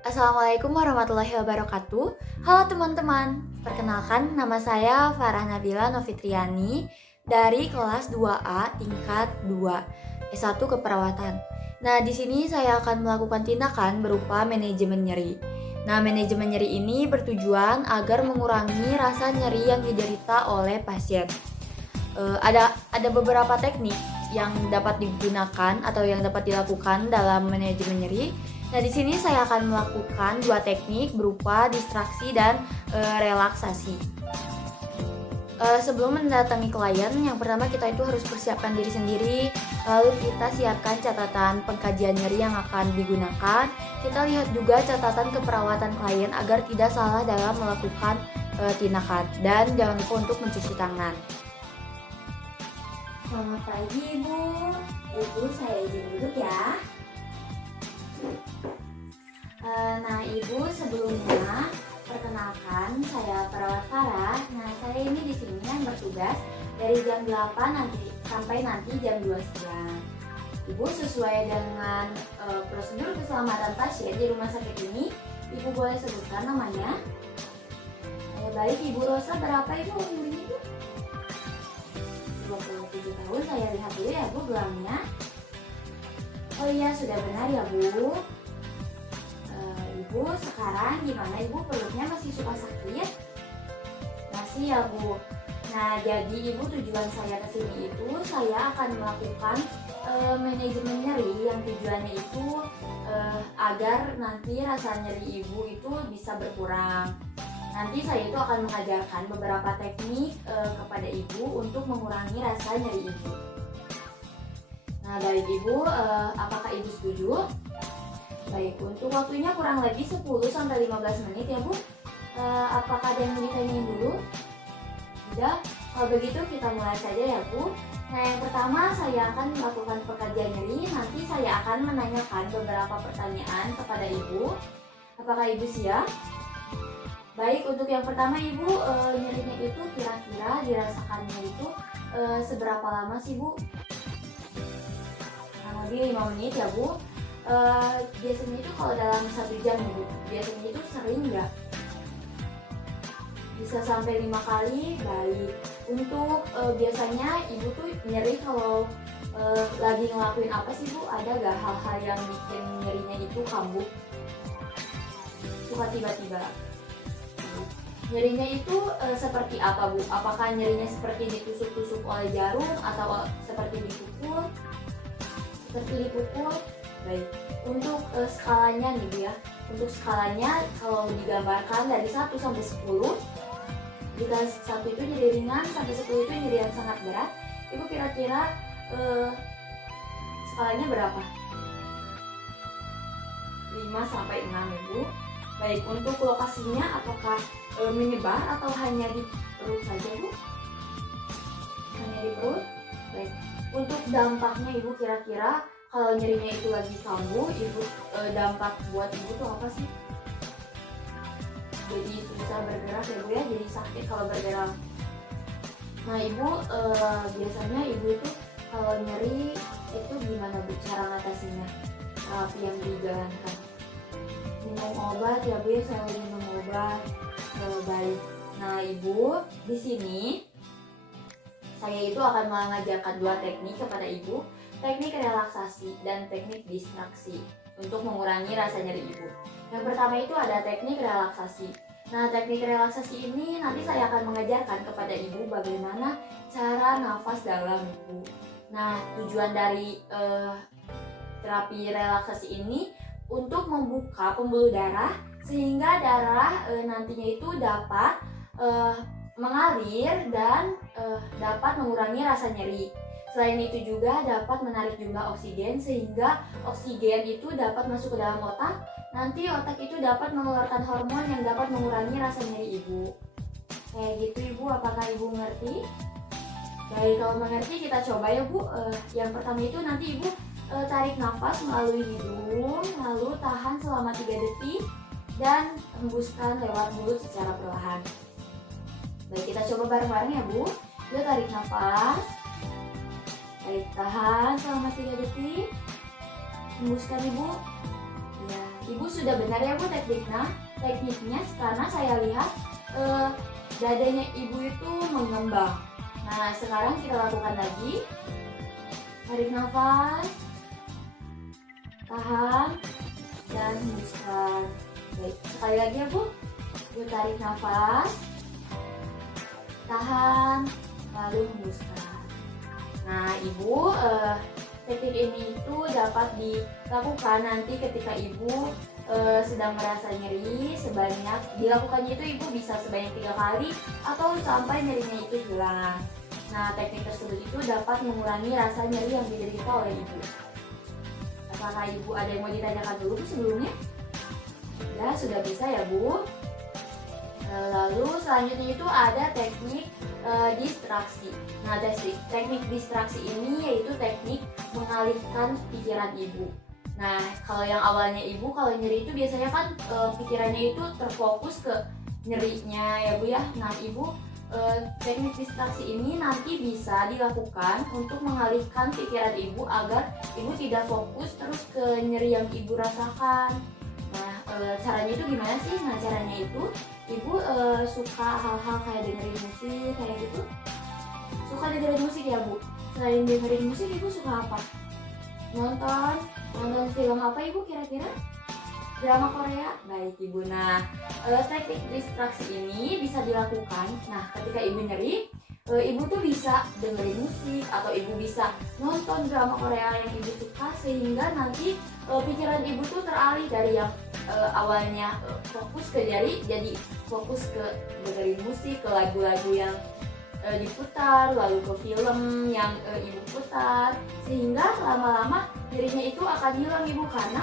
Assalamualaikum warahmatullahi wabarakatuh. Halo teman-teman, perkenalkan nama saya Farah Nabila Novitriani dari kelas 2A tingkat 2 S1 Keperawatan. Nah, di sini saya akan melakukan tindakan berupa manajemen nyeri. Nah, manajemen nyeri ini bertujuan agar mengurangi rasa nyeri yang diderita oleh pasien. Ada beberapa teknik yang dapat digunakan atau yang dapat dilakukan dalam manajemen nyeri. Nah, di sini saya akan melakukan dua teknik berupa distraksi dan relaksasi. Sebelum mendatangi klien, yang pertama kita itu harus persiapkan diri sendiri, lalu kita siapkan catatan pengkajian nyeri yang akan digunakan. Kita lihat juga catatan keperawatan klien agar tidak salah dalam melakukan tindakan, dan jangan lupa untuk mencuci tangan. Selamat pagi Ibu. Ibu, saya izin duduk ya. Nah Ibu, sebelumnya perkenalkan saya perawat Farah. Nah saya ini di sini yang bertugas dari jam 8 sampai jam 2 siang. Ibu, sesuai dengan prosedur keselamatan pasien di rumah sakit ini, Ibu boleh sebutkan namanya. Baik, Ibu Rosa, berapa Ibu umurnya Ibu? 27 tahun. Saya lihat dulu ya Bu gelangnya. Oh iya, sudah benar ya Bu. Ibu, sekarang gimana Ibu, perutnya masih suka sakit? Masih ya Bu. Nah, jadi Ibu, tujuan saya ke sini itu saya akan melakukan manajemen nyeri yang tujuannya itu agar nanti rasa nyeri Ibu itu bisa berkurang. Nanti saya itu akan mengajarkan beberapa teknik kepada Ibu untuk mengurangi rasa nyeri Ibu. Nah, baik Ibu, apakah Ibu setuju? Baik, untuk waktunya kurang lebih 10-15 menit ya Bu. Apakah ada yang mau ditanyain dulu? Tidak? Kalau begitu kita mulai saja ya Bu. Nah, yang pertama saya akan melakukan pengkajian nyeri. Nanti saya akan menanyakan beberapa pertanyaan kepada Ibu. Apakah Ibu siap? Baik, untuk yang pertama Ibu, nyerinya itu kira-kira dirasakannya itu seberapa lama sih Bu? Kurang lebih 5 menit ya Bu. Biasanya itu kalau dalam 1 jam Bu, biasanya itu sering nggak? Bisa sampai 5 kali? Baik. Untuk biasanya Ibu tuh nyeri kalau lagi ngelakuin apa sih Bu? Ada nggak hal-hal yang bikin nyerinya itu kambuh? Suka tiba-tiba. Nyerinya itu seperti apa Bu? Apakah nyerinya seperti ditusuk-tusuk oleh jarum atau seperti dipukul? Seperti dipukul? Baik. Untuk skalanya nih Bu ya. Untuk skalanya kalau digambarkan dari 1 sampai 10, jika 1 itu nyeri ringan sampai 10 itu nyeri yang sangat berat, Ibu kira-kira skalanya berapa? 5 sampai 6 ya Bu. Baik, untuk lokasinya apakah menyebar atau hanya di perut saja Bu? Hanya di perut? Baik. Untuk dampaknya Ibu kira-kira kalau nyerinya itu lagi kambuh, Ibu dampak buat Ibu tuh apa sih? Jadi susah bergerak ya Bu ya, jadi sakit kalau bergerak. Nah Ibu, biasanya Ibu itu kalau nyeri itu gimana Bu cara ngatasinya? Terapi yang dijalankan? Minum obat ya Bu ya, selalu minum obat. Baik. Nah Ibu, di sini saya itu akan mengajarkan 2 teknik kepada Ibu, teknik relaksasi dan teknik distraksi untuk mengurangi rasa nyeri Ibu. Yang pertama itu ada teknik relaksasi. Nah, teknik relaksasi ini nanti saya akan mengajarkan kepada Ibu bagaimana cara nafas dalam Ibu. Nah, tujuan dari terapi relaksasi ini untuk membuka pembuluh darah sehingga darah nantinya itu dapat mengalir dan dapat mengurangi rasa nyeri. Selain itu juga dapat menarik jumlah oksigen sehingga oksigen itu dapat masuk ke dalam otak. Nanti otak itu dapat mengeluarkan hormon yang dapat mengurangi rasa nyeri Ibu. Kayak gitu Ibu, apakah Ibu ngerti? Baik, kalau mengerti kita coba ya Bu. Yang pertama itu nanti Ibu tarik nafas melalui hidung, lalu tahan selama 3 detik dan hembuskan lewat mulut secara perlahan. Baik, kita coba bareng-bareng ya Bu. Yuk, tarik nafas. Baik, tahan selama 3 detik. Hembuskan Ibu. Ya, Ibu sudah benar ya Bu tekniknya karena saya lihat dadanya Ibu itu mengembang. Nah, sekarang kita lakukan lagi. Tarik nafas, tahan, dan hembuskan. Baik, sekali lagi ya Bu. Ibu tarik nafas, tahan, lalu hembuskan. Nah, Ibu, teknik ini itu dapat dilakukan nanti ketika Ibu sedang merasa nyeri dilakukannya itu Ibu bisa sebanyak 3 kali atau sampai nyerinya itu hilang. Nah, teknik tersebut itu dapat mengurangi rasa nyeri yang diderita oleh Ibu. Apakah Ibu ada yang mau ditanyakan dulu sebelumnya? Ya, sudah bisa ya Bu. Lalu selanjutnya itu ada teknik distraksi. Nah, teknik distraksi ini yaitu teknik mengalihkan pikiran Ibu. Nah, kalau yang awalnya Ibu kalau nyeri itu biasanya kan pikirannya itu terfokus ke nyerinya ya Bu ya. Nah, Ibu teknik distraksi ini nanti bisa dilakukan untuk mengalihkan pikiran Ibu agar Ibu tidak fokus terus ke nyeri yang Ibu rasakan. Nah, caranya itu gimana sih? Nah, caranya itu Ibu suka hal-hal kayak dengerin musik kayak gitu. Suka dengerin musik ya Bu? Selain dengerin musik Ibu suka apa? Nonton film apa Ibu kira-kira? Drama Korea? Baik Ibu. Nah, teknik distraksi ini bisa dilakukan. Nah, ketika Ibu nyeri, Ibu tuh bisa dengerin musik atau Ibu bisa nonton drama Korea yang Ibu suka sehingga nanti pikiran Ibu tuh teralih dari yang awalnya fokus ke nyeri jadi fokus ke dengerin musik, ke lagu-lagu yang diputar, lalu ke film yang Ibu putar, sehingga lama-lama nyerinya itu akan hilang Ibu. Karena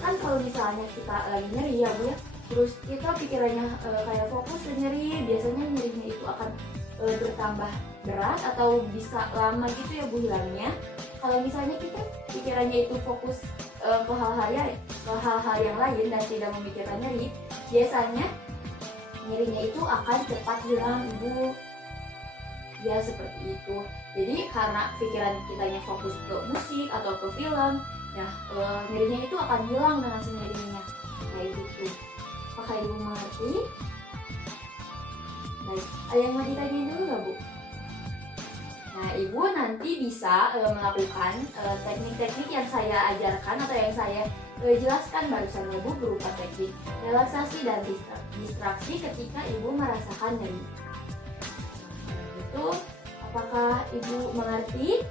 kan kalau misalnya kita lagi nyeri ya Bu ya, terus kita pikirannya kayak fokus ke nyeri, biasanya nyerinya itu akan bertambah berat atau bisa lama gitu ya Bu hilangnya. Kalau misalnya kita pikirannya itu fokus ke hal-hal yang lain dan tidak memikirkan nyeri, biasanya nyerinya itu akan cepat hilang Ibu. Ya seperti itu. Jadi karena pikiran kitanya fokus ke musik atau ke film, nah nyerinya itu akan hilang dengan sendirinya. Kayak gitu. Apakah Ibu mengerti? Baik, ada yang mau ditanyain dulu nggak Bu? Nah, Ibu nanti bisa melakukan teknik-teknik yang saya ajarkan atau yang saya jelaskan barusan ya Bu, berupa teknik relaksasi dan distraksi ketika Ibu merasakan nyeri. Itu, apakah Ibu mengerti?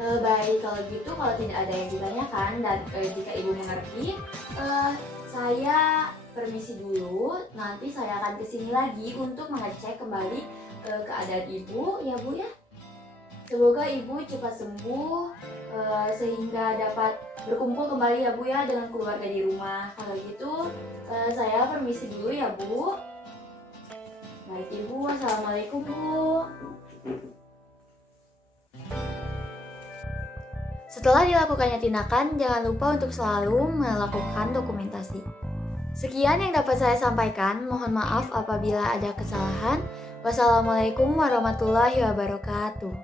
Baik, kalau gitu kalau tidak ada yang ditanyakan dan jika Ibu mengerti, saya permisi dulu. Nanti saya akan kesini lagi untuk mengecek kembali keadaan Ibu ya Bu ya. Semoga Ibu cepat sembuh sehingga dapat berkumpul kembali ya Bu ya dengan keluarga di rumah. Kalau gitu saya permisi dulu ya Bu. Baik Ibu, assalamualaikum Bu. Setelah dilakukannya tindakan, jangan lupa untuk selalu melakukan dokumentasi. Sekian yang dapat saya sampaikan, mohon maaf apabila ada kesalahan. Wassalamualaikum warahmatullahi wabarakatuh.